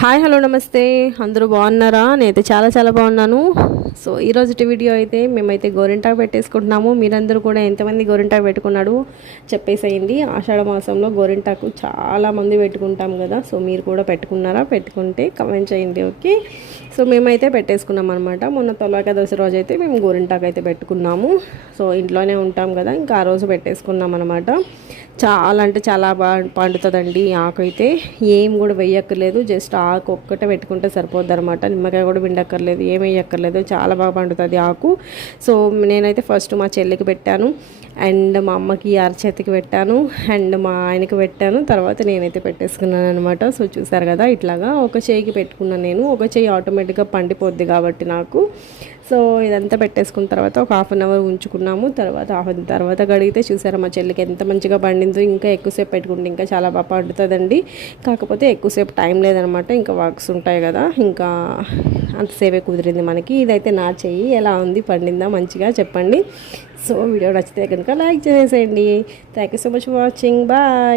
Hi hello నమస్తే. అందరూ బాగున్నారా? నేనైతే చాలా చాలా బాగున్నాను. సో ఈరోజు వీడియో అయితే మేమైతే గోరింటాకు పెట్టేసుకుంటున్నాము. మీరందరూ కూడా ఎంతమంది గోరింటాకు పెట్టుకున్నాడు చెప్పేసేయండి. ఆషాఢ మాసంలో గోరింటాకు చాలా మంది పెట్టుకుంటాం కదా. సో మీరు కూడా పెట్టుకున్నారా? పెట్టుకుంటే కమెంట్ చేయండి ఓకే? సో మేమైతే పెట్టేసుకున్నాం అనమాట మొన్న తొలక రోజు అయితే మేము గోరింటాకు అయితే పెట్టుకున్నాము. సో ఇంట్లోనే ఉంటాం కదా. ఇంకా ఆ రోజు పెట్టేసుకున్నాం అనమాట చాలా అంటే చాలా బాగా పండుతుందండి ఆకు అయితే. ఏం కూడా వేయక్కర్లేదు. జస్ట్ ఆకు ఒక్కటే పెట్టుకుంటే సరిపోద్ది అనమాట నిమ్మకాయ కూడా పిండక్కర్లేదు ఏం చాలా బాగా పండుతుంది ఆకు. సో నేనైతే ఫస్ట్ మా చెల్లికి పెట్టాను అండ్ మా అమ్మకి అరచేతికి పెట్టాను అండ్ మా ఆయనకి పెట్టాను తర్వాత నేనైతే పెట్టేసుకున్నాను అనమాట సో చూసారు కదా ఇట్లాగా ఒక చేయికి పెట్టుకున్నాను నేను. ఒక చేయి ఆటోమేటిక్గా పండిపోద్ది కాబట్టి నాకు. సో ఇదంతా పెట్టేసుకున్న తర్వాత ఒక హాఫ్ అన్ అవర్ ఉంచుకున్నాము. తర్వాత హాఫ్ అన్ తర్వాత గడిగితే చూసారా మా చెల్లికి ఎంత మంచిగా పండిందో ఇంకా ఎక్కువసేపు పెట్టుకుంటే ఇంకా చాలా బాగా పండుతుందండి. కాకపోతే ఎక్కువసేపు టైం లేదనమాట ఇంకా వర్క్స్ ఉంటాయి కదా ఇంకా అంతసేపే కుదిరింది మనకి. ఇదైతే నా చెయ్యి ఎలా ఉంది పండిందా మంచిగా చెప్పండి. సో వీడియో నచ్చితే కనుక లైక్ చేసేయండి. Thank you so much for watching bye